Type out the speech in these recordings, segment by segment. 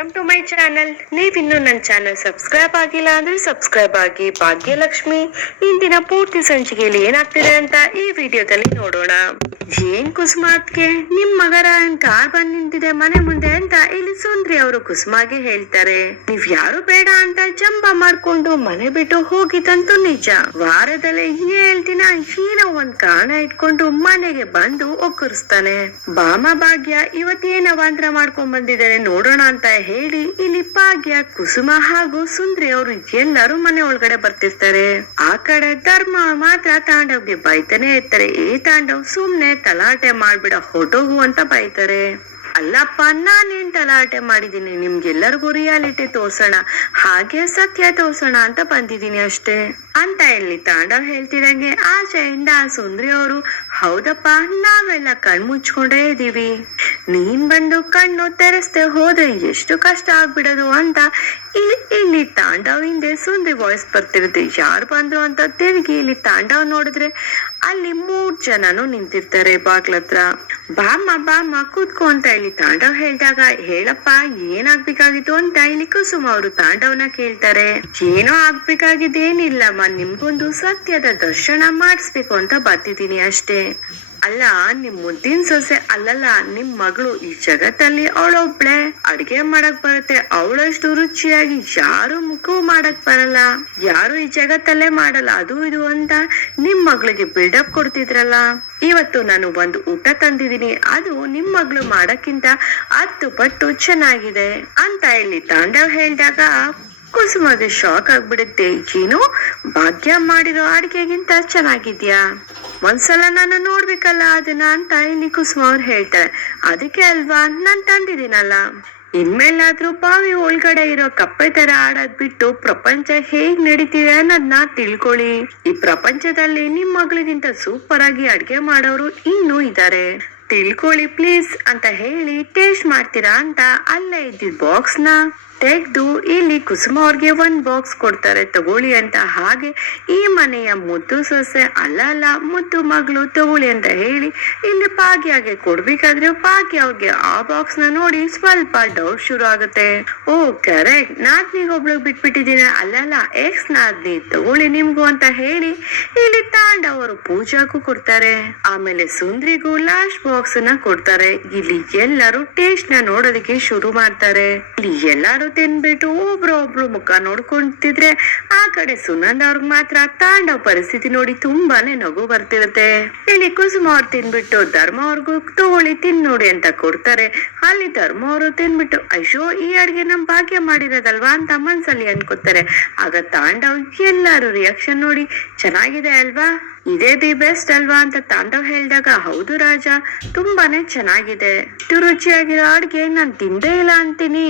Welcome to my channel ನೀವಿನ್ನು ನನ್ನ channel subscribe ಆಗಿಲ್ಲ ಅಂದ್ರೆ ಸಬ್ಸ್ಕ್ರೈಬ್ ಆಗಿ ಭಾಗ್ಯಲಕ್ಷ್ಮಿ. ಇಂದಿನ ಪೂರ್ತಿ ಸಂಚಿಕೆಯಲ್ಲಿ ಏನಾಗ್ತಿದೆ ಅಂತ ಈ ವಿಡಿಯೋದಲ್ಲಿ ನೋಡೋಣ. ಏನ್ ಕುಸುಮಾತ್ಗೆ? ನಿಮ್ ಮಗರ ಕಾರ್ ಬಂದ್ ನಿಂತಿದೆ ಮನೆ ಮುಂದೆ ಅಂತ ಇಲ್ಲಿ ಸುಂದ್ರಿ ಅವರು ಕುಸುಮಾಗೆ ಹೇಳ್ತಾರೆ. ನೀವ್ ಯಾರು ಬೇಡ ಅಂತ ಜಂಬ ಮಾಡ್ಕೊಂಡು ಮನೆ ಬಿಟ್ಟು ಹೋಗಿದಂತೂ ನಿಜ. ವಾರದಲ್ಲಿ ಏಳ್ ದಿನ ಹೀನ ಒಂದ್ ಕಾರಣ ಇಟ್ಕೊಂಡು ಮನೆಗೆ ಬಂದು ಒಕ್ಕರಿಸ್ತಾನೆ. ಬಾಮ ಭಾಗ್ಯ ಇವತ್ತೇನ್ ಅವಾಂತರ ಮಾಡ್ಕೊಂಡ್ ಬಂದಿದ್ದಾರೆ ನೋಡೋಣ ಅಂತ ಹೇಳಿ ಇಲ್ಲಿ ಭಾಗ್ಯ, ಕುಸುಮ ಹಾಗೂ ಸುಂದ್ರಿ ಅವರು ಎಲ್ಲರೂ ಮನೆ ಒಳಗಡೆ ಬರ್ತಿರ್ತಾರೆ. ಆ ಕಡೆ ಧರ್ಮ ಮಾತ್ರ ತಾಂಡವ್ಗೆ ಬೈತಾನೆ ಇರ್ತಾರೆ. ಈ ತಾಂಡವ್ ಸುಮ್ನೆ ತಲಾಟೆ ಮಾಡ್ಬಿಡ ಹೊಟೋಗು ಅಂತ ಬೈತಾರೆ. ಅಲ್ಲಪ್ಪ ನಾನೇನ್ ತಲಾಟೆ ಮಾಡಿದ್ದೀನಿ? ನಿಮ್ಗೆಲ್ಲರಿಗೂ ರಿಯಾಲಿಟಿ ತೋರ್ಸೋಣ. ಹಾಗೆ ಸತ್ಯ ತೋರ್ಸೋಣ ಅಂತ ಬಂದಿದ್ದೀನಿ ಅಷ್ಟೇ. ಅಂತ ಇಲ್ಲಿ ತಾಂಡವ್ ಹೇಳ್ತಿದಂಗೆ ಆಚೆಯಿಂದ ಸುಂದ್ರಿ ಅವರು, ಹೌದಪ್ಪ, ನಾವೆಲ್ಲ ಕಣ್ ಮುಚ್ಕೊಂಡೇ ಇದೀವಿ. ನೀನ್ ಬಂದು ಕಣ್ಣು ತೆರೆಸ್ದೆ ಹೋದ್ರೆ ಎಷ್ಟು ಕಷ್ಟ ಆಗ್ಬಿಡೋದು ಅಂತ ಇಲ್ಲಿ ಇಲ್ಲಿ ತಾಂಡವ್ ಹಿಂದೆ ಸುಂದ್ರಿ ವಾಯ್ಸ್ ಬರ್ತಿರುತ್ತೆ. ಯಾರು ಬಂದ್ರು ಅಂತ ತಿರುಗಿ ಇಲ್ಲಿ ತಾಂಡವ್ ನೋಡಿದ್ರೆ ಅಲ್ಲಿ ಮೂರ್ ಜನನು ನಿಂತಿರ್ತಾರೆ ಬಾಗ್ಲತ್ರ ಬಾಮ್ಮ ಬಾಮ್ಮ, ಕೂತ್ಕೋ ಅಂತ ಇಲ್ಲಿ ತಾಂಡವ್ ಹೇಳ್ದಾಗ, ಹೇಳಪ್ಪ, ಏನಾಗ್ಬೇಕಾಗಿತ್ತು ಅಂತ ಇಲ್ಲಿ ಕುಸುಮ ಅವರು ತಾಂಡವ್ನ ಕೇಳ್ತಾರೆ. ಏನೋ ಆಗ್ಬೇಕಾಗಿದ್ದೇನಿಲ್ಲಮ್ಮ, ನಿಮ್ಗೊಂದು ಸತ್ಯದ ದರ್ಶನ ಮಾಡಿಸ್ಬೇಕು ಅಂತ ಬರ್ತಿದೀನಿ ಅಷ್ಟೇ. ಅಲ್ಲ, ನಿಮ್ ಮುದ್ದಿನ ಸೊಸೆ ಅಲ್ಲಲ್ಲ, ನಿಮ್ ಮಗಳು ಈ ಜಗತ್ತಲ್ಲಿ ಅವಳೊಬ್ಳೆ. ಅಡ್ಗೆ ಮಾಡಕ್ ಬರುತ್ತೆ, ಅವಳಷ್ಟು ರುಚಿಯಾಗಿ ಯಾರು ಮುಖವು ಮಾಡಕ್ ಬರಲ್ಲ. ಯಾರು ಈ ಜಗತ್ತಲ್ಲೇ ಮಾಡಲ್ಲ, ಅದು ಇದು ಅಂತ ನಿಮ್ ಮಗಳಿಗೆ ಬಿಲ್ಡಪ್ ಕೊಡ್ತಿದ್ರಲ್ಲ. ಇವತ್ತು ನಾನು ಒಂದು ಊಟ ತಂದಿದೀನಿ ಅದು ನಿಮ್ ಮಗಳು ಮಾಡಕ್ಕಿಂತ ಹತ್ತು ಪಟ್ಟು ಚೆನ್ನಾಗಿದೆ ಅಂತ ಇಲ್ಲಿ ತಾಂಡವ್ ಹೇಳ್ದಾಗ ಕುಸುಮಗೆ ಶಾಕ್ ಆಗ್ಬಿಡುತ್ತೆ. ಜೀನು, ಭಾಗ್ಯ ಮಾಡಿರೋ ಅಡಿಗೆಗಿಂತ ಚೆನ್ನಾಗಿದ್ಯಾ? ಒಂದ್ಸಲ ನಾನು ನೋಡ್ಬೇಕಲ್ಲ ಅದನ್ನ ಅಂತ ಇಲ್ಲಿ ಕುಸುಮ ಅವ್ರು ಹೇಳ್ತಾರೆ. ಅದಕ್ಕೆ ಅಲ್ವಾ, ನಾನ್ ತಂದಿದ್ದೀನಲ್ಲ. ಇನ್ಮೇಲಾದ್ರೂ ಬಾವಿ ಒಳಗಡೆ ಇರೋ ಕಪ್ಪೆ ತರ ಆಡೋದ್ ಬಿಟ್ಟು ಪ್ರಪಂಚ ಹೇಗ್ ನಡೀತಿದೆ ಅನ್ನೋದ್ನ ತಿಳ್ಕೊಳ್ಳಿ. ಈ ಪ್ರಪಂಚದಲ್ಲಿ ನಿಮ್ ಮಗಳಿಗಿಂತ ಸೂಪರ್ ಆಗಿ ಅಡ್ಗೆ ಮಾಡೋರು ಇನ್ನೂ ಇದಾರೆ. ತಿಳ್ಕೊಳ್ಳಿ ಪ್ಲೀಸ್ ಅಂತ ಹೇಳಿ ಟೇಸ್ಟ್ ಮಾಡ್ತೀರಾ ಅಂತ ಅಲ್ಲೇ ಇದ್ದಿದ್ ಬಾಕ್ಸ್ನ ತೆಗ್ದು ಇಲ್ಲಿ ಕುಸುಮ ಅವ್ರಿಗೆ ಒಂದ್ ಬಾಕ್ಸ್ ಕೊಡ್ತಾರೆ, ತಗೊಳ್ಳಿ ಅಂತ ಹಾಗೆ ಈ ಮನೆಯ ಮುದ್ದು ಸೊಸೆ ಅಲ್ಲಲ್ಲ ಅಲ್ಲ ಮುದ್ದು ಮಗಳು ತಗೊಳ್ಳಿ ಅಂತ ಹೇಳಿ ಇಲ್ಲಿ ಭಾಗ್ಯಗೆ ಕೊಡ್ಬೇಕಾದ್ರೆ ಭಾಗ್ಯ ಅವ್ರಿಗೆ ಆ ಬಾಕ್ಸ್ನ ನೋಡಿ ಸ್ವಲ್ಪ ಡೌಟ್ ಶುರು ಆಗುತ್ತೆ. ಓ ಕರೆಕ್ಟ್ ನಾದ್ನಿಗೆ ಒಬ್ಳಿಗೆ ಬಿಟ್ಬಿಟ್ಟಿದ್ದೀನಿ ಅಲ್ಲಲ್ಲ ಎಕ್ಸ್ ನಾದ್ನಿ, ತಗೊಳ್ಳಿ ನಿಮ್ಗೂ ಅಂತ ಹೇಳಿ ಇಲ್ಲಿ ತಾಂಡವರು ಪೂಜಾಗೂ ಕೊಡ್ತಾರೆ. ಆಮೇಲೆ ಸುಂದ್ರಿಗೂ ಲಾಸ್ಟ್ ಬಾಕ್ಸ್ನ ಕೊಡ್ತಾರೆ. ಇಲ್ಲಿ ಎಲ್ಲರೂ ಟೇಸ್ಟ್ನ ನೋಡೋದಕ್ಕೆ ಶುರು ಮಾಡ್ತಾರೆ. ಇಲ್ಲಿ ಎಲ್ಲಾರು ತಿನ್ಬಿಟ್ಟು ಒಬ್ರು ಒಬ್ರು ಮುಖ ನೋಡ್ಕೊಂತಿದ್ರೆ ಆ ಕಡೆ ಸುನಂದ ಅವ್ರಿಗೆ ಮಾತ್ರ ತಾಂಡವ ಪರಿಸ್ಥಿತಿ ನೋಡಿ ತುಂಬಾನೇ ನಗು ಬರ್ತಿರುತ್ತೆ. ಇಲ್ಲಿ ಕುಸುಮ ಅವ್ರು ತಿನ್ಬಿಟ್ಟು ಧರ್ಮ ಅವ್ರಿಗೂ ತಗೊಳ್ಳಿ ತಿನ್ ನೋಡಿ ಅಂತ ಕೊಡ್ತಾರೆ. ಅಲ್ಲಿ ಧರ್ಮ ಅವರು ತಿನ್ಬಿಟ್ಟು ಅಯ್ಯೋ, ಈ ಅಡ್ಗೆ ನಮ್ ಭಾಗ್ಯ ಮಾಡಿರೋದಲ್ವಾ ಅಂತ ಮನ್ಸಲ್ಲಿ ಅನ್ಕೋತಾರೆ. ಆಗ ತಾಂಡವ್ ಎಲ್ಲಾರು ರಿಯಾಕ್ಷನ್ ನೋಡಿ, ಚೆನ್ನಾಗಿದೆ ಅಲ್ವಾ? ಇದೇ ದಿ ಬೆಸ್ಟ್ ಅಲ್ವಾ ಅಂತ ತಾಂಡವ್ ಹೇಳಿದಾಗ, ಹೌದು ರಾಜ, ತುಂಬಾನೇ ಚೆನ್ನಾಗಿದೆ. ರುಚಿಯಾಗಿರೋ ಅಡ್ಗೆ ನಾನ್ ತಿಂದೇ ಇಲ್ಲ ಅಂತೀನಿ.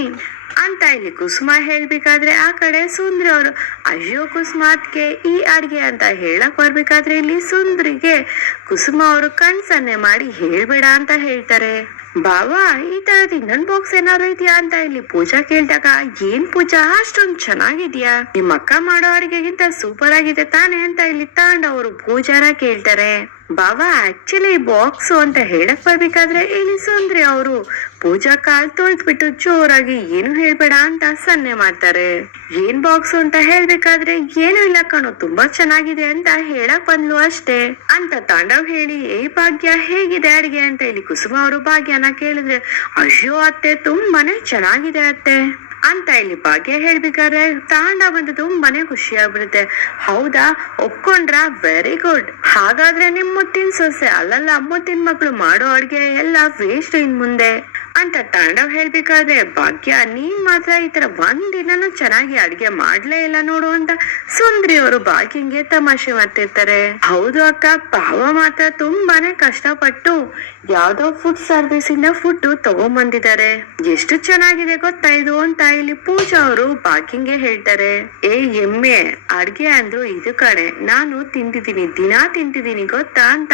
ಅಂತ ಇಲ್ಲಿ ಕುಸುಮ ಹೇಳ್ಬೇಕಾದ್ರೆ ಆ ಕಡೆ ಸುಂದ್ರಿ ಅವರು, ಅಯ್ಯೋ ಕುಸುಮಾತ್ಗೆ ಈ ಅಡ್ಗೆ ಅಂತ ಹೇಳಕ್ ಬರ್ಬೇಕಾದ್ರೆ ಇಲ್ಲಿ ಸುಂದ್ರಿಗೆ. ಕುಸುಮ ಅವರು ಕಣ್ಸನ್ನೆ ಮಾಡಿ ಹೇಳ್ಬೇಡ ಅಂತ ಹೇಳ್ತಾರೆ. ಬಾವಾ, ಈ ತರದ್ ಇನ್ನೊಂದ್ ಬಾಕ್ಸ್ ಏನಾದ್ರು ಇದೆಯಾ ಅಂತ ಇಲ್ಲಿ ಪೂಜಾ ಕೇಳ್ದಾಗ, ಏನ್ ಪೂಜಾ, ಅಷ್ಟೊಂದ್ ಚೆನ್ನಾಗಿದ್ಯಾ? ನಿಮ್ಮಕ್ಕ ಮಾಡೋ ಅಡಿಗೆಗಿಂತ ಸೂಪರ್ ಆಗಿದೆ ತಾನೇ ಅಂತ ಇಲ್ಲಿ ತಾಂಡವರು ಪೂಜಾರ ಕೇಳ್ತಾರೆ. ಬಾವಾ ಆಕ್ಚುಲಿ ಬಾಕ್ಸ್ ಅಂತ ಹೇಳಕ್ ಬರ್ಬೇಕಾದ್ರೆ ಇಲ್ಲಿ ಸುಂದ್ರಿ ಅವರು. ಪೂಜಾ ಕಾಲ್ ತೊಳ್ದ್ಬಿಟ್ಟು ಜೋರಾಗಿ ಏನು ಹೇಳ್ಬೇಡ ಅಂತ ಸನ್ನೆ ಮಾಡ್ತಾರೆ. ಏನ್ ಬಾಕ್ಸ್ ಅಂತ ಹೇಳ್ಬೇಕಾದ್ರೆ ಏನು ಇಲ್ಲ ಕಣೋ, ತುಂಬಾ ಚೆನ್ನಾಗಿದೆ ಅಂತ ಹೇಳಕ್ ಬಂದ್ಲು ಅಷ್ಟೇ. ಅಂತ ತಾಂಡವ್ ಹೇಳಿ, ಏ ಭಾಗ್ಯ, ಹೇಗಿದೆ ಅಡಿಗೆ? ಅಂತ ಇಲ್ಲಿ ಕುಸುಮ ಅವರು ಭಾಗ್ಯನ ಕೇಳಿದ್ರೆ, ಅಯ್ಯೋ ಅತ್ತೆ, ತುಂಬಾನೇ ಚೆನ್ನಾಗಿದೆ ಅತ್ತೆ. ಅಂತ ಇಲ್ಲಿ ಭಾಗ್ಯ ಹೇಳ್ಬೇಕಾದ್ರೆ, ತಾಂಡ ಬಂದು ತುಂಬಾನೇ ಖುಷಿ ಆಗ್ಬಿಡುತ್ತೆ ಹೌದಾ? ಒಪ್ಕೊಂಡ್ರ? ವೆರಿ ಗುಡ್ ಹಾಗಾದ್ರೆ ನಿಮ್ಮ ಮುತ್ತಿನ ಸೊಸೆ, ಅಲ್ಲಲ್ಲ ಮುತ್ತಿನ ಮಕ್ಕಳು ಮಾಡೋ ಅಡ್ಗೆ ಎಲ್ಲ ವೇಸ್ಟ್ ಇನ್ ಮುಂದೆ. ಅಂತ ತಾಂಡವ್ ಹೇಳ್ಬೇಕಾದ್ರೆ, ಭಾಗ್ಯ, ನೀನ್ ಮಾತ್ರ ಈ ತರ ಒಂದಿನನು ಚೆನ್ನಾಗಿ ಅಡ್ಗೆ ಮಾಡ್ಲೇ ಇಲ್ಲ ನೋಡು ಅಂತ ಸುಂದ್ರಿ ಅವರು ಭಾಗ್ಯಂಗೆ ತಮಾಷೆ ಮಾಡ್ತಿರ್ತಾರೆ. ಹೌದು ಅಕ್ಕ, ಪಾವ ಮಾತ್ರ ತುಂಬಾನೇ ಕಷ್ಟಪಟ್ಟು ಯಾವ್ದೋ ಫುಡ್ ಸರ್ವಿಸ್ ಇಂದ ಫುಡ್ ತಗೊಂಬಂದಿದ್ದಾರೆ. ಎಷ್ಟು ಚೆನ್ನಾಗಿದೆ ಗೊತ್ತಾ ಇದು ಅಂತ ಇಲ್ಲಿ ಪೂಜಾ ಅವರು ಬಾಕಿಂಗೆ ಹೇಳ್ತಾರೆ. ಏ, ಎಮ್ಮೆ, ಅಡ್ಗೆ ಅಂದ್ರು ಇದು ಕಡೆ ನಾನು ತಿಂದಿದ್ದೀನಿ, ದಿನಾ ತಿಂತಿದ್ದೀನಿ ಗೊತ್ತಾ ಅಂತ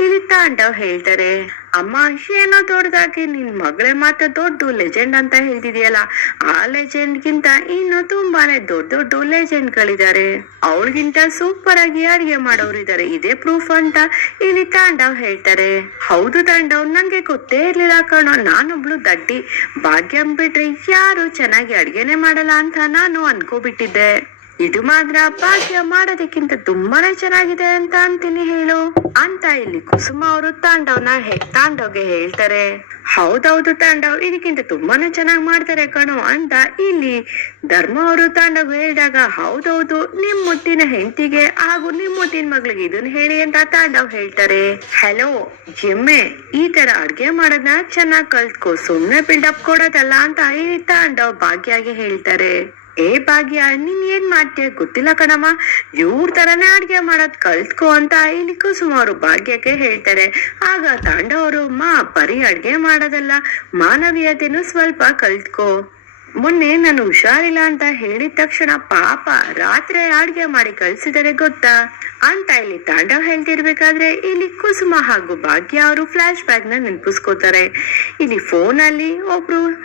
ಇಲ್ಲಿ ತಾಂಡವ್ ಹೇಳ್ತಾರೆ. ಅಮ್ಮ ಏನೋ ದೊಡ್ಡದಾಗಿ, ನಿನ್ ಮಗಳೇ ಮಾತ್ರ ದೊಡ್ಡ ಲೆಜೆಂಡ್ ಅಂತ ಹೇಳ್ತಿದ್ಯಲ್ಲ, ಆ ಲೆಜೆಂಡ್ ಗಿಂತ ಇನ್ನು ತುಂಬಾನೇ ದೊಡ್ಡ ದೊಡ್ಡ ಲೆಜೆಂಡ್ ಗಳಿದ್ದಾರೆ ಅವಳಿಗಿಂತ ಸೂಪರ್ ಆಗಿ ಅಡಿಗೆ ಮಾಡೋರಿದ್ದಾರೆ ಇದೇ ಪ್ರೂಫ್ ಅಂತ ಇಲ್ಲಿ ತಾಂಡವ್ ಹೇಳ್ತಾರೆ. ಹೌದು ತಾಂಡವ್, ನಂಗೆ ಗೊತ್ತೇ ಇರ್ಲಿಲ್ಲ ಕಣೋ. ನಾನೊಬ್ಳು ದಡ್ಡಿ. ಭಾಗ್ಯ ಬಿಟ್ರೆ ಯಾರು ಚೆನ್ನಾಗಿ ಅಡ್ಗೆನೆ ಮಾಡಲ್ಲ ಅಂತ ನಾನು ಅನ್ಕೋಬಿಟ್ಟಿದ್ದೆ. ಇದು ಮಾತ್ರ ಭಾಗ್ಯ ಮಾಡೋದಕ್ಕಿಂತ ತುಂಬಾನೇ ಚೆನ್ನಾಗಿದೆ ಅಂತ ಅಂತೀನಿ ಹೇಳು. ಅಂತ ಇಲ್ಲಿ ಕುಸುಮ ಅವರು ತಾಂಡವ್ನ ತಾಂಡವ್ಗೆ ಹೇಳ್ತಾರೆ. ಹೌದೌದು ತಾಂಡವ್, ಇದಕ್ಕಿಂತ ತುಂಬಾನೇ ಚೆನ್ನಾಗಿ ಮಾಡ್ತಾರೆ ಕಣೋ ಅಂತ ಇಲ್ಲಿ ಧರ್ಮ ಅವರು ತಾಂಡವ್ ಹೇಳಿದಾಗ, ಹೌದೌದು, ನಿಮ್ ಮುತ್ತಿನ ಹೆಂಡತಿಗೆ ಹಾಗೂ ನಿಮ್ ಮುತ್ತಿನ ಮಗಳಿಗೆ ಇದನ್ನ ಹೇಳಿ ಅಂತ ತಾಂಡವ್ ಹೇಳ್ತಾರೆ. ಹಲೋ, ಜಿಮ್ಮೆ, ಈ ತರ ಅಡ್ಗೆ ಮಾಡೋದನ್ನ ಚೆನ್ನಾಗ್ ಕಲ್ತ್ಕೋ, ಸುಮ್ನೆ ಬಿಲ್ಡಪ್ ಕೊಡೋದಲ್ಲ ಅಂತ ಈ ತಾಂಡವ್ ಭಾಗ್ಯಾಗಿ ಹೇಳ್ತಾರೆ. ಏ ಭಾಗ್ಯ, ನೀನ್ ಏನ್ ಮಾಡ್ತೀಯ? ಗೊತ್ತಿಲ್ಲ ಕಣಮ್ಮ. ಇವ್ರ ತರನೇ ಅಡ್ಗೆ ಮಾಡೋದ್ ಕಲ್ತ್ಕೋ ಅಂತ ಇಲ್ಲಿ ಸುಮಾರು ಭಾಗ್ಯಕ್ಕೆ ಹೇಳ್ತಾರೆ. ಆಗ ತಾಂಡವರು, ಮಾ, ಬರೀ ಅಡ್ಗೆ ಮಾಡೋದಲ್ಲ, ಮಾನವೀಯತೆನು ಸ್ವಲ್ಪ ಕಲ್ತ್ಕೋ ಮೊನ್ನೆ ನಾನು ಹುಷಾರಿಲ್ಲ ಅಂತ ಹೇಳಿದ ತಕ್ಷಣ ಪಾಪ ರಾತ್ರಿ ಅಡ್ಗೆ ಮಾಡಿ ಕಳ್ಸಿದರೆ ಗೊತ್ತಾ? ಅಂತ ಇಲ್ಲಿ ತಾಂಡವ್ ಹೇಳ್ತಿರ್ಬೇಕಾದ್ರೆ ಇಲ್ಲಿ ಕುಸುಮ ಹಾಗೂ ಭಾಗ್ಯ ಅವರು ಫ್ಲಾಶ್ ಬ್ಯಾಗ್ನ ನೆನಪಿಸ್ಕೋತಾರೆ. ಇಲ್ಲಿ ಫೋನ್ ಅಲ್ಲಿ ಒಬ್ರು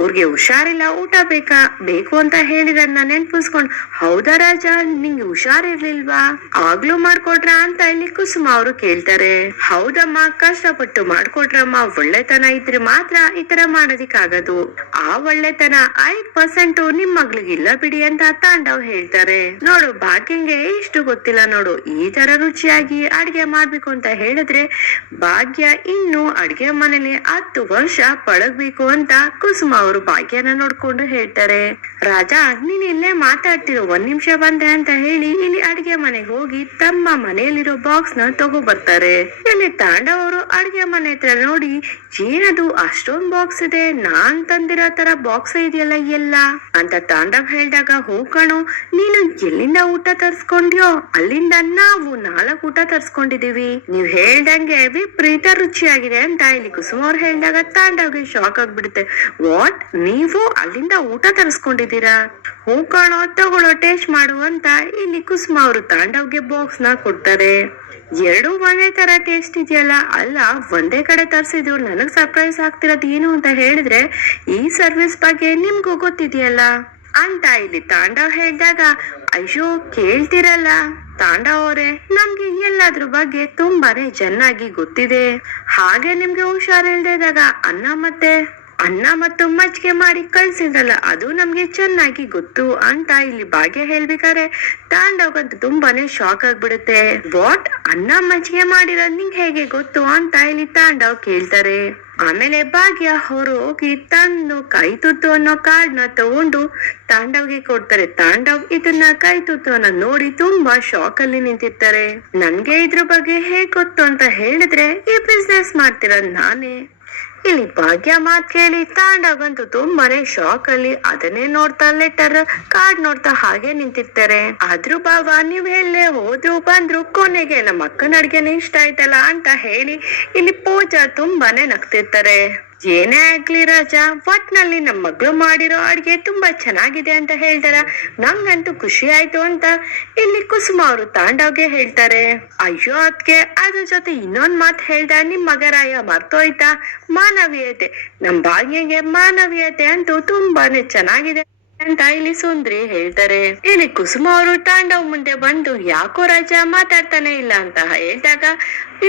ಊರ್ಗೆ ಹುಷಾರಿಲ್ಲ, ಊಟ ಬೇಕಾ? ಬೇಕು ಅಂತ ಹೇಳಿದನ್ನ ನೆನ್ಪಿಸ್ಕೊಂಡು, ಹೌದಾ ರಾಜ? ನಿಂಗೆ ಹುಷಾರಿರ್ಲಿಲ್ವಾ? ಆಗ್ಲೂ ಮಾಡ್ಕೊಟ್ರ ಅಂತ ಇಲ್ಲಿ ಕುಸುಮ ಅವರು ಕೇಳ್ತಾರೆ. ಹೌದಮ್ಮ, ಕಷ್ಟಪಟ್ಟು ಮಾಡ್ಕೊಟ್ರಮ್ಮ, ಒಳ್ಳೆತನ ಇದ್ರೆ ಮಾತ್ರ ಈ ತರ ಮಾಡೋದಿಕ್ಕಾಗದು. ಆ ಒಳ್ಳೆತನ ಐದ್ ಪರ್ಸೆಂಟ್ ನಿಮ್ ಮಗ್ಳಿಗಿಲ್ಲ ಬಿಡಿ ಅಂತ ತಾಂಡವ್ ಹೇಳ್ತಾರೆ. ನೋಡು, ಭಾಗ್ಯಂಗೆ ಇಷ್ಟು ಗೊತ್ತಿಲ್ಲ ನೋಡು. ಈ ತರ ರುಚಿಯಾಗಿ ಅಡ್ಗೆ ಮಾಡ್ಬೇಕು ಅಂತ ಹೇಳಿದ್ರೆ ಭಾಗ್ಯ ಇನ್ನು ಅಡ್ಗೆ ಮನೇಲಿ ಹತ್ತು ವರ್ಷ ಪಳಗ್ಬೇಕು ಅಂತ ಕುಸುಮ ಅವರು ಭಾಗ್ಯನ ನೋಡ್ಕೊಂಡು ಹೇಳ್ತಾರೆ, ರಾಜ, ನೀನ್ ಇಲ್ಲೇ ಮಾತಾಡ್ತಿರೋ, ಒಂದ್ ನಿಮಿಷ ಬಂದೆ ಅಂತ ಹೇಳಿ, ಇಲ್ಲಿ ಅಡ್ಗೆ ಮನೆಗೆ ಹೋಗಿ ತಮ್ಮ ಮನೆಯಲ್ಲಿರೋ ಬಾಕ್ಸ್ನ ತಗೋ ಬರ್ತಾರೆ. ಇಲ್ಲಿ ತಾಂಡವರು ಅವರು ಅಡ್ಗೆ ಮನೆ ಹತ್ರ ನೋಡಿ, ಏನದು, ಅಷ್ಟೊಂದ್ ಬಾಕ್ಸ್ ಇದೆ, ನಾನ್ ತಂದಿರೋ ತರ ಬಾಕ್ಸ್ ಇದೆಯಲ್ಲ ಎಲ್ಲ? ಅಂತ ತಾಂಡವ್ ಹೇಳ್ದಾಗ ಹೋಗಣು ನೀನು ಎಲ್ಲಿಂದ ಊಟ ತರ್ಸ್ಕೊಂಡ್ಯೋ, ಅಲ್ಲಿಂದ ನಾವು ನಾಲ್ಕು ಊಟ ತರ್ಸ್ಕೊಂಡಿದೀವಿ. ನೀವ್ ಹೇಳ್ದಂಗೆ ವಿಪರೀತ ರುಚಿಯಾಗಿದೆ ಅಂತ ಇಲ್ಲಿ ಕುಸುಮ ಅವ್ರು ಹೇಳ್ದಾಗ ತಾಂಡವ್ಗೆ ಶಾಕ್ ಆಗ್ಬಿಡುತ್ತೆ. ವಾಟ್ ನೀವು ಅಲ್ಲಿಂದ ಊಟ ತರಿಸ್ಕೊಂಡಿದ್ದೀರಾ? ಹೂ ಕಾಣೋ ತಗೊಳ್ಳೋ ಟೇಸ್ಟ್ ಮಾಡುವಂತ ಇಲ್ಲಿ ಕುಸುಮ ಅವರು ತಾಂಡವ್ಗೆ ಬಾಕ್ಸ್ನ ಕೊಡ್ತಾರೆ. ಎರಡು ಒಂದೇ ತರ ಟೇಸ್ಟ್ ಇದೆಯಲ್ಲ? ಅಲ್ಲ, ಒಂದೇ ಕಡೆ ತರಿಸಿದ್ರು ನನಗ್ ಸರ್ಪ್ರೈಸ್ ಆಗ್ತಿರೋದು ಏನು ಅಂತ ಹೇಳಿದ್ರೆ ಈ ಸರ್ವಿಸ್ ಬಗ್ಗೆ ನಿಮ್ಗೂ ಗೊತ್ತಿದೆಯಲ್ಲ? ಅಂತ ಇಲ್ಲಿ ತಾಂಡವ್ ಹೇಳಿದಾಗ, ಅಯ್ಯೋ, ಕೇಳ್ತಿರಲ್ಲ? ತಾಂಡವ್ ಅವರೇ, ನಮ್ಗೆ ಎಲ್ಲಾದ್ರ ಬಗ್ಗೆ ತುಂಬಾನೇ ಚೆನ್ನಾಗಿ ಗೊತ್ತಿದೆ. ಹಾಗೆ ನಿಮ್ಗೆ ಹುಷಾರಿಲ್ದೇ ಇದ್ದಾಗ ಅನ್ನ ಮತ್ತೆ ಅನ್ನ ಮತ್ತು ಮಜ್ಜಿಗೆ ಮಾಡಿ ಕಳ್ಸಿದ್ರಲ್ಲ ಅದು ನಮ್ಗೆ ಚೆನ್ನಾಗಿ ಗೊತ್ತು ಅಂತ ಇಲ್ಲಿ ಭಾಗ್ಯ ಹೇಳ್ಬೇಕಾದ್ರೆ ತಾಂಡವಂತ ತುಂಬಾನೇ ಶಾಕ್ ಆಗ್ಬಿಡುತ್ತೆ. ವಾಟ್ ಅನ್ನ ಮಜ್ಜಿಗೆ ಮಾಡಿರೋದ್ ನಿಂಗೆ ಹೇಗೆ ಗೊತ್ತು ಅಂತ ಇಲ್ಲಿ ತಾಂಡವ್ ಕೇಳ್ತಾರೆ. ಆಮೇಲೆ ಭಾಗ್ಯ ಅವರು ಹೋಗಿ ತಂದು ಕೈ ತುತ್ತು ಅನ್ನೋ ಕಾರ್ಡ್ನ ತಗೊಂಡು ತಾಂಡವ್ಗೆ ಕೊಡ್ತಾರೆ. ತಾಂಡವ್ ಇದನ್ನ ಕೈ ತುತ್ತುವನ್ನ ನೋಡಿ ತುಂಬಾ ಶಾಕ್ ಅಲ್ಲಿ ನಿಂತಿರ್ತಾರೆ. ನನ್ಗೆ ಇದ್ರ ಬಗ್ಗೆ ಹೇಗ್ ಗೊತ್ತು ಅಂತ ಹೇಳಿದ್ರೆ, ಈ ಬಿಸ್ನೆಸ್ ಮಾಡ್ತಿರೋದ್ ನಾನೇ. ಇಲ್ಲಿ ಭಾಗ್ಯ ಮಾತ್ ಕೇಳಿ ಬಂತು ತುಂಬಾನೇ ಶಾಕ್ ಅಲ್ಲಿ ಅದನ್ನೇ ನೋಡ್ತಾ ಲೆಟರ್ ಕಾರ್ಡ್ ನೋಡ್ತಾ ಹಾಗೆ ನಿಂತಿರ್ತಾರೆ. ಆದ್ರೂ ಬಾಬಾ ನೀವ್ ಎಲ್ಲೇ ಹೋದ್ರು ಬಂದ್ರು ಕೊನೆಗೆ ನಮ್ಮ ಅಕ್ಕನ ಅಡ್ಗೆನೇ ಇಷ್ಟ ಆಯ್ತಲ್ಲ ಅಂತ ಹೇಳಿ ಇಲ್ಲಿ ಪೂಜಾ ತುಂಬಾನೇ ನಗ್ತಿರ್ತಾರೆ. ಏನೇ ಆಗ್ಲಿ ರಾಜ, ಒಟ್ನಲ್ಲಿ ನಮ್ಮ ಮಗಳು ಮಾಡಿರೋ ಅಡ್ಗೆ ತುಂಬಾ ಚೆನ್ನಾಗಿದೆ ಅಂತ ಹೇಳ್ತಾರ. ನಂಗಂತೂ ಖುಷಿ ಆಯ್ತು ಅಂತ ಇಲ್ಲಿ ಕುಸುಮ ಅವರು ತಾಂಡವ್ಗೆ ಹೇಳ್ತಾರೆ. ಅಯ್ಯೋ ಅದ್ಕೆ, ಅದ್ರ ಜೊತೆ ಇನ್ನೊಂದ್ ಮಾತ್ ಹೇಳ್ದ ನಿಮ್ ಮಗರಾಯ, ಮರ್ತೋಯ್ತಾ? ಮಾನವೀಯತೆ. ನಮ್ ಭಾಗ್ಯಗೆ ಮಾನವೀಯತೆ ಅಂತೂ ತುಂಬಾನೇ ಚೆನ್ನಾಗಿದೆ ಅಂತ ಇಲ್ಲಿ ಸುಂದ್ರಿ ಹೇಳ್ತಾರೆ. ಇಲ್ಲಿ ಕುಸುಮ ಅವರು ತಾಂಡವ್ ಮುಂದೆ ಬಂದು ಯಾಕೋ ರಾಜ ಮಾತಾಡ್ತಾನೆ ಇಲ್ಲ ಅಂತ ಹೇಳಿದಾಗ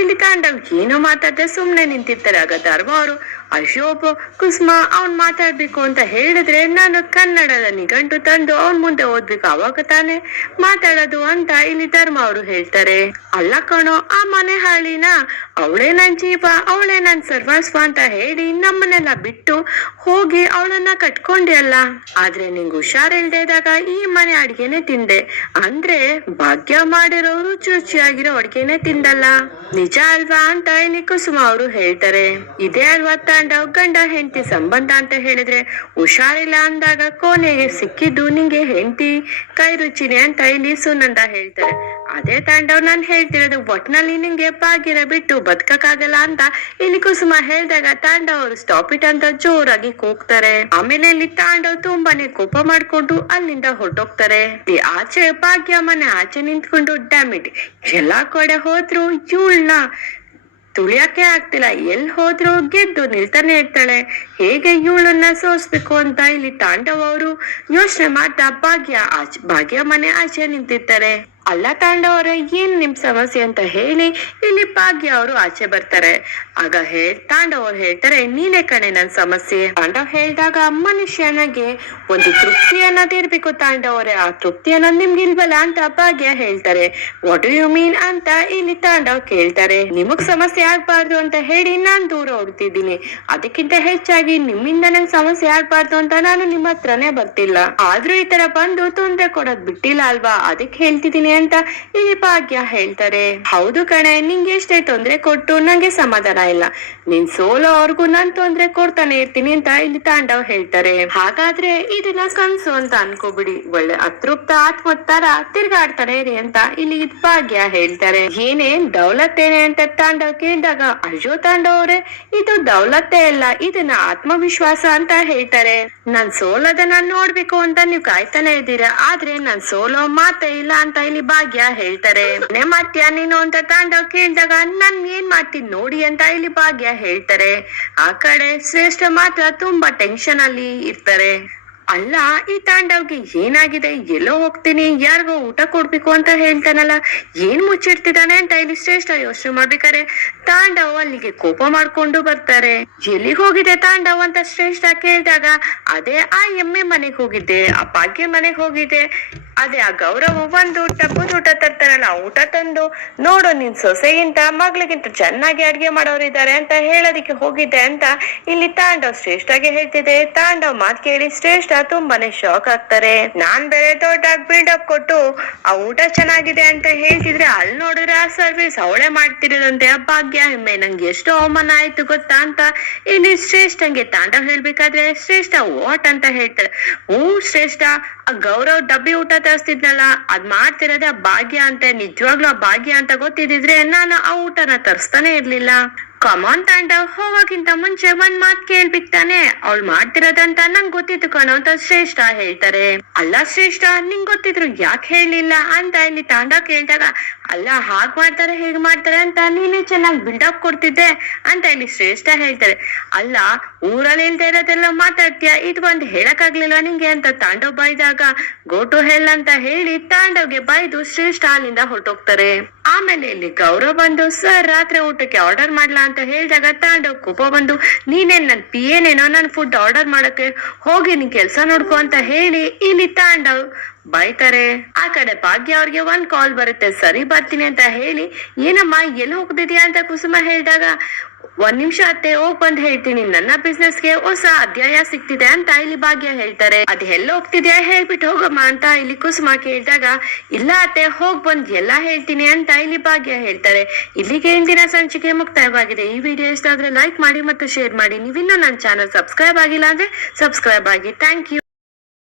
ಇಲ್ಲಿ ತಾಂಡವ್ ಏನೋ ಮಾತಾಡ್ದೆ ಸುಮ್ನೆ ನಿಂತಿರ್ತಾರೆ. ಆಗ ಧರ್ಮ ಅವರು ಅಶೋಕ್ ಕುಸುಮ, ಅವ್ನ್ ಮಾತಾಡ್ಬೇಕು ಅಂತ ಹೇಳಿದ್ರೆ ನಾನು ಕನ್ನಡದ ನಿಘಂಟು ತಂದು ಅವ್ನ್ ಮುಂದೆ ಓದ್ಬೇಕು. ಅವಾಗ ತಾನೇ ಮಾತಾಡೋದು ಅಂತ ಇಲ್ಲಿ ಧರ್ಮ ಅವರು ಹೇಳ್ತಾರೆ. ಅಲ್ಲ ಕಣೋ, ಆ ಮನೆ ಹಾಳಿನ ಅವಳೇ ನನ್ ಜೀವ, ಅವಳೇ ನನ್ ಸರ್ವಸ್ವ ಅಂತ ಹೇಳಿ ನಮ್ಮನ್ನೆಲ್ಲ ಬಿಟ್ಟು ಹೋಗಿ ಅವಳನ್ನ ಕಟ್ಕೊಂಡೆ ಅಲ್ಲ. ಆದ್ರೆ ನಿಂಗ್ ಹುಷಾರಿಲ್ದೇ ಇದ್ದಾಗ ಈ ಮನೆ ಅಡ್ಗೆನೆ ತಿಂದೆ. ಅಂದ್ರೆ ಭಾಗ್ಯ ಮಾಡಿರೋರು ರುಚಿ ರುಚಿಯಾಗಿರೋ ಅಡ್ಗೆನೆ ತಿಂದಲ್ಲ. ನಿಜ ಅಲ್ವಾ ಅಂತ ಇಲ್ಲಿ ಕುಸುಮ ಅವರು ಹೇಳ್ತಾರೆ. ಇದೇ ಅಲ್ವಾ ತಾಂಡವ್ ಗಂಡ, ಹೆಂಡತಿ ಸಂಬಂಧ ಅಂತ ಹೇಳಿದ್ರೆ ಹುಷಾರಿಲ್ಲ ಅಂದಾಗ ಕೊನೆಗೆ ಸಿಕ್ಕಿದ್ದು ನಿಂಗೆ ಹೆಂಡತಿ. ಕೈ ರುಚಿನೇ ಅಂತ ಇಲ್ಲಿ ಸುನಂದ ಹೇಳ್ತಾರೆ. ಅದೇ ತಾಂಡವ್ ನಾನ್ ಹೇಳ್ತಿರೋದು, ಒಟ್ನಲ್ಲಿ ನಿಂಗೆ ಭಾಗ್ಯನ ಬಿಟ್ಟು ಬದುಕಕ್ಕಾಗಲ್ಲ ಅಂತ ಇಲ್ಲಿ ಕುಸುಮ ಹೇಳ್ದಾಗ ತಾಂಡವ್ ಅವರು ಸ್ಟಾಪ್ ಇಟ್ ಅಂತ ಜೋರಾಗಿ ಕೂಗ್ತಾರೆ. ಆಮೇಲೆ ಇಲ್ಲಿ ತಾಂಡವ್ ತುಂಬಾನೇ ಕೋಪ ಮಾಡ್ಕೊಂಡು ಅಲ್ಲಿಂದ ಹೊರಟೋಗ್ತಾರೆ. ಆಚೆ ಭಾಗ್ಯ ಮನೆ ಆಚೆ ನಿಂತ್ಕೊಂಡು ಡ್ಯಾಮಿಟ್ ಎಲ್ಲಾ ಕಡೆ ಹೋದ್ರು ಇವಳ್ನ ತುಳಿಯಕ್ಕೆ ಆಗ್ತಿಲ್ಲ. ಎಲ್ ಹೋದ್ರು ಗೆದ್ದು ನಿಲ್ತಾನೆ ಇರ್ತಾಳೆ. ಹೇಗೆ ಇವಳನ್ನ ಸೋಸ್ಬೇಕು ಅಂತ ಇಲ್ಲಿ ತಾಂಡವ್ ಅವರು ಯೋಚನೆ ಮಾಡ್ತಾ ಭಾಗ್ಯ ಆಚೆ, ಭಾಗ್ಯ ಮನೆ ಆಚೆ ನಿಂತಿರ್ತಾರೆ. ಅಲ್ಲ ತಾಂಡವರೇ ಏನ್ ನಿಮ್ ಸಮಸ್ಯೆ ಅಂತ ಹೇಳಿ ಇಲ್ಲಿ ಭಾಗ್ಯ ಅವರು ಆಚೆ ಬರ್ತಾರೆ. ಆಗ ಹೇಳ್ ತಾಂಡವ್ ಅವ್ರು ಹೇಳ್ತಾರೆ, ನೀನೇ ಕಣೆ ನನ್ ಸಮಸ್ಯೆ. ತಾಂಡವ್ ಹೇಳ್ದಾಗ ಮನುಷ್ಯನಿಗೆ ಒಂದು ತೃಪ್ತಿ ಅನ್ನೋದಿರ್ಬೇಕು ತಾಂಡವರೇ ಆ ತೃಪ್ತಿಯನ್ನ ನಿಮ್ಗೆ ಇಲ್ವಲ್ಲ ಅಂತ ಭಾಗ್ಯ ಹೇಳ್ತಾರೆ. ವಾಟ್ ಯು ಮೀನ್ ಅಂತ ಇಲ್ಲಿ ತಾಂಡವ್ ಕೇಳ್ತಾರೆ. ನಿಮಗ್ ಸಮಸ್ಯೆ ಆಗ್ಬಾರ್ದು ಅಂತ ಹೇಳಿ ನಾನ್ ದೂರ ಹೋಗ್ತಿದ್ದೀನಿ ಅದಕ್ಕಿಂತ ಹೆಚ್ಚಾಗಿ ನಿಮ್ಮಿಂದ ನಂಗೆ ಸಮಸ್ಯೆ ಆಗ್ಬಾರ್ದು ಅಂತ ನಾನು ನಿಮ್ಮ ಹತ್ರನೇ ಬರ್ತಿಲ್ಲ. ಆದ್ರೂ ಈ ತರ ಬಂದು ತೊಂದ್ರೆ ಕೊಡೋದ್ ಬಿಟ್ಟಿಲ್ಲ ಅಲ್ವಾ? ಅದಕ್ಕೆ ಹೇಳ್ತಿದ್ದೀನಿ ಅಂತ ಇಲ್ಲಿ ಭಾಗ್ಯ ಹೇಳ್ತಾರೆ. ಹೌದು ಕಣೆ, ನಿಂಗೆ ಎಷ್ಟೇ ತೊಂದ್ರೆ ಕೊಟ್ಟು ನಂಗೆ ಸಮಾಧಾನ ಇಲ್ಲ. ನಿನ್ ಸೋಲೋ ಅವ್ರಿಗೂ ನಾನ್ ತೊಂದ್ರೆ ಕೊಡ್ತಾನೆ ಇರ್ತೀನಿ ಅಂತ ಇಲ್ಲಿ ತಾಂಡವ್ ಹೇಳ್ತಾರೆ. ಹಾಗಾದ್ರೆ ಇದನ್ನ ಕನ್ಸು ಅಂತ ಅನ್ಕೋಬಿಡಿ. ಒಳ್ಳೆ ಅತೃಪ್ತ ಆತ್ಮ ತರ ತಿರ್ಗಾಡ್ತಾನೆ ಇರಿ ಅಂತ ಇಲ್ಲಿ ಇದ್ ಭಾಗ್ಯ ಹೇಳ್ತಾರೆ. ಏನೇನ್ ದೌಲತ್ತೇನೆ ಅಂತ ತಾಂಡವ್ ಕೇಳಿದಾಗ, ಅಯ್ಯೋ ತಾಂಡವ್ ಅವ್ರೆ, ಇದು ದೌಲತ್ತೆ ಅಲ್ಲ, ಇದನ್ನ ಆತ್ಮವಿಶ್ವಾಸ ಅಂತ ಹೇಳ್ತಾರೆ. ನಾನ್ ಸೋಲೋದನ್ನ ನೋಡ್ಬೇಕು ಅಂತ ನೀವ್ ಕಾಯ್ತಾನೆ ಇದ್ದೀರಾ, ಆದ್ರೆ ನಾನ್ ಸೋಲೋ ಮಾತೇ ಇಲ್ಲ ಅಂತ ಇಲ್ಲಿ ಭಾಗ್ಯ ಹೇಳ್ತಾರೆ, ಮನೆ ಮಾಡ್ತೀಯ ನೀನು? ಅಂತ ತಾಂಡವ್ ಕೇಳಿದಾಗ, ನನ್ ಏನ್ ಮಾಡ್ತೀನಿ ನೋಡಿ ಅಂತ ಇಲ್ಲಿ ಭಾಗ್ಯ ಹೇಳ್ತಾರೆ. ಆ ಕಡೆ ಶ್ರೇಷ್ಠ ಮಾತ್ರ ತುಂಬಾ ಟೆನ್ಷನ್ ಅಲ್ಲಿ ಇರ್ತಾರೆ. ಅಲ್ಲ, ಈ ತಾಂಡವ್ಗೆ ಏನಾಗಿದೆ? ಎಲ್ಲೋ ಹೋಗ್ತೀನಿ, ಯಾರಿಗೋ ಊಟ ಕೊಡ್ಬೇಕು ಅಂತ ಹೇಳ್ತಾನಲ್ಲ. ಏನ್ ಮುಚ್ಚಿಡ್ತಿದ್ದಾನೆ ಅಂತ ಇಲ್ಲಿ ಶ್ರೇಷ್ಠ ಯೋಚನೆ ಮಾಡ್ಬೇಕಾರೆ ತಾಂಡವ್ ಅಲ್ಲಿಗೆ ಕೋಪ ಮಾಡ್ಕೊಂಡು ಬರ್ತಾರೆ. ಎಲ್ಲಿಗೆ ಹೋಗಿದೆ ತಾಂಡವ್ ಅಂತ ಶ್ರೇಷ್ಠ ಕೇಳಿದಾಗ, ಅದೇ ಆ ಎಮ್ಮೆ ಮನೆಗೆ ಹೋಗಿದ್ದೆ ಆ ಭಾಗ್ಯ ಮನೆಗೆ ಹೋಗಿದ್ದೆ ಅದೇ ಆ ಗೌರವ ಒಂದು ಟಬ್ಬದ ಊಟ ತರ್ತಾರಲ್ಲ ಊಟ ತಂದು ನೋಡು, ನಿನ್ ಸೊಸೆಗಿಂತ ಮಗಳಿಗಿಂತ ಚೆನ್ನಾಗಿ ಅಡ್ಗೆ ಮಾಡೋರಿದ್ದಾರೆ ಅಂತ ಹೇಳೋದಿಕ್ಕೆ ಹೋಗಿದ್ದೆ ಅಂತ ಇಲ್ಲಿ ತಾಂಡವ್ ಶ್ರೇಷ್ಠಗೆ ಹೇಳ್ತಿದೆ. ತಾಂಡವ್ ಮಾತ್ ಕೇಳಿ ಶ್ರೇಷ್ಠ ತುಂಬಾನೇ ಶಾಕ್ ಆಗ್ತಾರೆ. ನಾನ್ ಬೇರೆ ತೋಟಕ್ ಬಿಲ್ಡಪ್ ಕೊಟ್ಟು ಆ ಊಟ ಚೆನ್ನಾಗಿದೆ ಅಂತ ಹೇಳ್ತಿದ್ರೆ ಅಲ್ಲಿ ನೋಡಿದ್ರೆ ಆ ಸರ್ವಿಸ್ ಅವಳೆ ಮಾಡ್ತಿರೋದಂತೆ. ಅಭಾಗ್ಯ ಭಾಗ್ಯ ಹೆಮ್ಮೆ ನಂಗೆ ಎಷ್ಟು ಅವಮಾನ ಆಯ್ತು ಗೊತ್ತಾ ಅಂತ. ಇಲ್ಲಿ ಶ್ರೇಷ್ಠಂಗೆ ತಾಂಡ ಹೇಳ್ಬೇಕಾದ್ರೆ ಶ್ರೇಷ್ಠ ವಾಟ್ ಅಂತ ಹೇಳ್ತಾರೆ ಹ್ಞೂ ಶ್ರೇಷ್ಠ, ಆ ಗೌರವ್ ಡಬ್ಬಿ ಊಟ ತರಿಸ್ತಿದ್ನಲ್ಲ, ಅದ್ ಮಾಡ್ತಿರೋದೇ ಭಾಗ್ಯ ಅಂತ. ನಿಜವಾಗ್ಲೂ ಆ ಭಾಗ್ಯ ಅಂತ ಗೊತ್ತಿದ್ರೆ ನಾನು ಆ ಊಟನ ತರಿಸ್ತಾನೆ ಇರ್ಲಿಲ್ಲ. ಕಮಾನ್ ತಾಂಡವ್ ಹೋಗೋಕ್ಕಿಂತ ಮುಂಚೆ ಒಂದ್ ಮಾತ್ ಕೇಳ್ಬಿಕ್ ತಾನೆ ಅವಳು ಮಾಡ್ತಿರೋದಂತ ನಂಗ್ ಗೊತ್ತಿತ್ತು ಕಣೋ, ಅಂತ ಶ್ರೇಷ್ಠ ಹೇಳ್ತಾರೆ. ಅಲ್ಲ ಶ್ರೇಷ್ಠ, ನಿಂಗ್ ಗೊತ್ತಿದ್ರು ಯಾಕೆ ಹೇಳಿಲ್ಲ ಅಂತ ಇಲ್ಲಿ ತಾಂಡ ಕೇಳಿದಾಗ, ಅಲ್ಲ, ಹಾಗ್ ಮಾಡ್ತಾರೆ, ಹೇಗ್ ಮಾಡ್ತಾರೆ ಅಂತ ನೀನೇ ಚೆನ್ನಾಗಿ ಬಿಲ್ಡಪ್ ಕೊಡ್ತಿದ್ದೆ ಅಂತ ಇಲ್ಲಿ ಶ್ರೇಷ್ಠ ಹೇಳ್ತಾರೆ. ಅಲ್ಲ ಊರಲ್ಲಿ ಇಲ್ದೇ ಇರೋದೆಲ್ಲ ಮಾತಾಡ್ತೀಯ? ಇದು ಒಂದ್ ಹೇಳಕ್ ಆಗ್ಲಿಲ್ವಾ ನಿಂಗೆ ಅಂತ ತಾಂಡವ್ ಬೈದಾಗ ಗೋ ಟು ಹೆಲ್ ಅಂತ ಹೇಳಿ ತಾಂಡವ್ಗೆ ಬೈದು ಶ್ರೇಷ್ಠ ಅಲ್ಲಿಂದ ಹೊರಟೋಗ್ತಾರೆ. ಆಮೇಲೆ ಇಲ್ಲಿ ಗೌರವ್ ಬಂದು, ಸರ್, ರಾತ್ರಿ ಊಟಕ್ಕೆ ಆರ್ಡರ್ ಮಾಡ್ಲಾ? ಅಂತ ಹೇಳಿದಾಗ ತಾಂಡವ್ ಕೋಪ ಬಂದು, ನೀನೇನ್ ನನ್ ಪಿ ಏನೇನೋ ನನ್ ಫುಡ್ ಆರ್ಡರ್ ಮಾಡಕ್ಕೆ? ಹೋಗಿ ನೀನ್ ಕೆಲ್ಸ ನೋಡ್ಕೋ ಅಂತ ಹೇಳಿ ಇಲ್ಲಿ ತಾಂಡವ್ ಬೈತಾರೆ ಆ ಕಡೆ ಭಾಗ್ಯ ಅವ್ರಿಗೆ ಒಂದ್ ಕಾಲ್ ಬರುತ್ತೆ, ಸರಿ ಬರ್ತೀನಿ ಅಂತ ಹೇಳಿ, ಏನಮ್ಮ, ಎಲ್ಲಿ ಹೋಗ್ತಿದ್ಯಾ? ಅಂತ ಕುಸುಮ ಹೇಳಿದಾಗ ಒಂದ್ ನಿಮಿಷ ಅತ್ತೆ, ಹೋಗ್ ಬಂದ್ ಹೇಳ್ತೀನಿ. ನನ್ನ ಬಿಸ್ನೆಸ್ಗೆ ಹೊಸ ಅಧ್ಯಾಯ ಸಿಗ್ತಿದೆ ಅಂತ ಇಲ್ಲಿ ಭಾಗ್ಯ ಹೇಳ್ತಾರೆ. ಅದ್ ಎಲ್ಲ ಹೋಗ್ತಿದ್ಯಾ ಹೇಳ್ಬಿಟ್ಟು ಹೋಗಮ್ಮ ಅಂತ ಇಲ್ಲಿ ಕುಸುಮ ಕೇಳಿದಾಗ, ಇಲ್ಲ ಅತ್ತೆ, ಹೋಗ್ ಬಂದ್ ಎಲ್ಲಾ ಹೇಳ್ತೀನಿ ಅಂತ ಇಲ್ಲಿ ಭಾಗ್ಯ ಹೇಳ್ತಾರೆ. ಇಲ್ಲಿಗೆ ಇಂದಿನ ಸಂಚಿಕೆ ಮುಕ್ತಾಯವಾಗಿದೆ. ಈ ವಿಡಿಯೋ ಇಷ್ಟ ಆದ್ರೆ ಲೈಕ್ ಮಾಡಿ ಮತ್ತು ಶೇರ್ ಮಾಡಿ. ನೀವಿನ್ನೂ ನನ್ನ ಚಾನಲ್ ಸಬ್ಸ್ಕ್ರೈಬ್ ಆಗಿಲ್ಲ ಅಂದ್ರೆ ಸಬ್ಸ್ಕ್ರೈಬ್ ಆಗಿ. Thank you